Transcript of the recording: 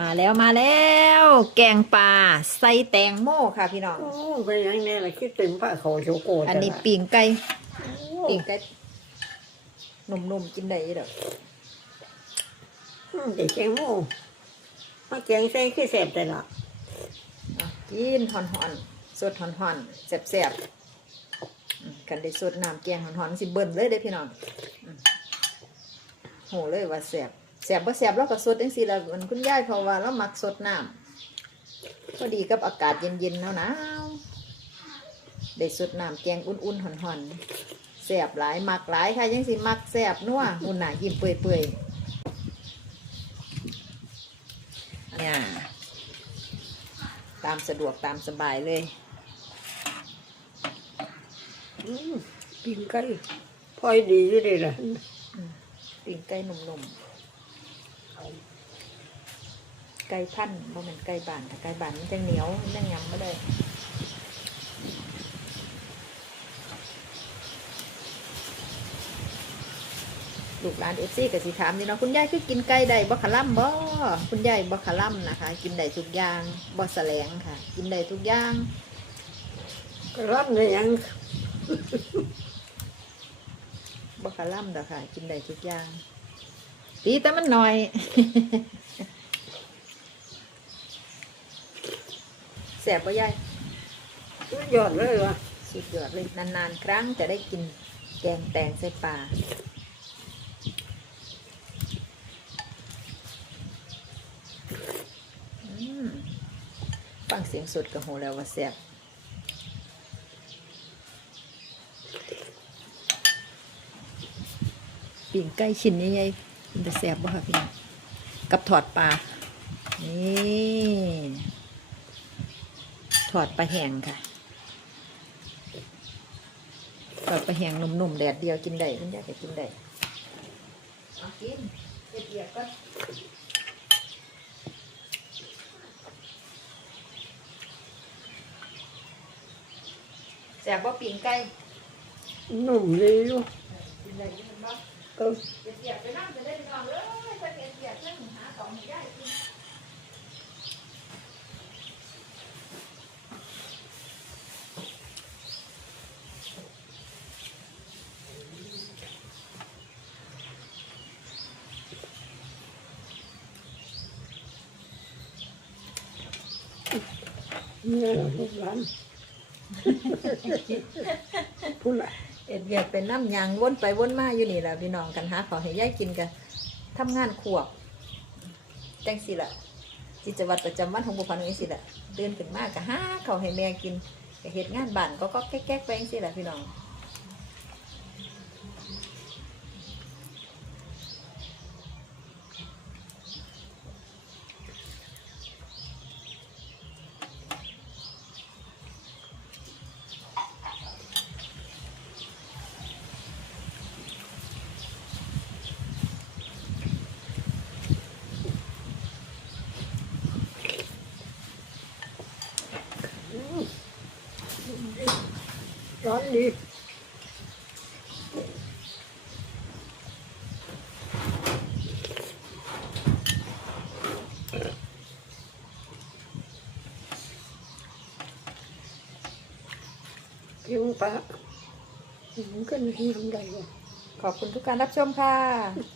มาแล้วมาแล้ว แกงปลาใส่แตงโมค่ะพี่น้อง โอ้เป็นยังไงล่ะคิดเต็มผ้าเขาโชโกอันนี้ปิ่งไก่ปิ่งไก่นุ่มๆกินได้เด้ออืมเด็กแกงโม่มาแกงใส่คือแสบแต่ละอะกินหอนๆสดหอนๆแซ่บๆอืมกันได้สดน้ำแกงหอนๆสิเบิ่นเลยเด้อพี่น้องอืมโหเลยว่าแซ่บ แซ่บบ่แซ่บเราก็สดจังซี่ล่ะมันคุณยายเพราะว่าเรามักสดน้ำพอดีกับอากาศเย็นๆหนาวๆได้สดน้ำแกงอุ่นๆหอนๆแซ่บหลายมักหลายค่ะยังสิมักแซ่บนัวหุ่นน่ะยิ้มเปื่อยๆเนี่ยตามสะดวกตามสบายเลยอืมปิ้งไก่พอยดีอยู่เลยล่ะปิ้งไก่หนุ่มๆ ไก่พันธุ์บ่แม่นไก่บานถ้าไก่บานมันจะเหนียวมันจะงำไม่ได้ลูกหลานเอฟซีกับสิถามนี่เนาะคุณยายคือกินไก่ได้บ่ขะล่ำบ่คุณยายบ่ขะล่ำนะคะ กินได้ทุกอย่างบ่แสลงค่ะ กินได้ทุกอย่างก็รับในยังบ่ขะล่ำดอกค่ะ กินได้ทุกอย่างตีแต่มันหน่อย แสบป่ะยายสุดยอดเลยว่ะสุดยอดเลยนานๆ ครั้งจะได้กินแกงแตงใส่ปลาอืมฟังเสียงสดกับโหแล้วว่าแซ่บปิ่งไก่ชิ้นใหญ่ๆมันจะแซ่บบ่ค่ะพี่น้องกับถอดปลา นี่ ถอดปลาแห้งค่ะทอดปลาแห้งหนุ่มๆแดดเดียวกินได้มันอยากจะกินได้เอากินเด็ดเดียวก็แสบว่าปิ่งไก่หนุ่มเลยอยู่กินได้ยินบ่เออเด็ดเดียวไปนั่งจะได้นอนเลยถ้าเด็ดเดียวนั่งหาของให้ได้กิน นี่แหละลูกหลานพูดละเอ็ดเวียกเป็นน้ำยางวนไปวนมาอยู่นี่แหละพี่น้องกันหาขอให้ย่ายกินกันทำงานขวบจังสิละกิจวัตรประจำวันของบุพพันธ์นี้สิละเดินขึ้นมากกะหาเขาให้แม่กินก็เห็ดงานบ้านก็ก็แก๊กๆไปจังสิละพี่น้อง ร้อนดียังปะมันก็มีทำได้ว่ะขอบคุณทุกการรับชมค่ะ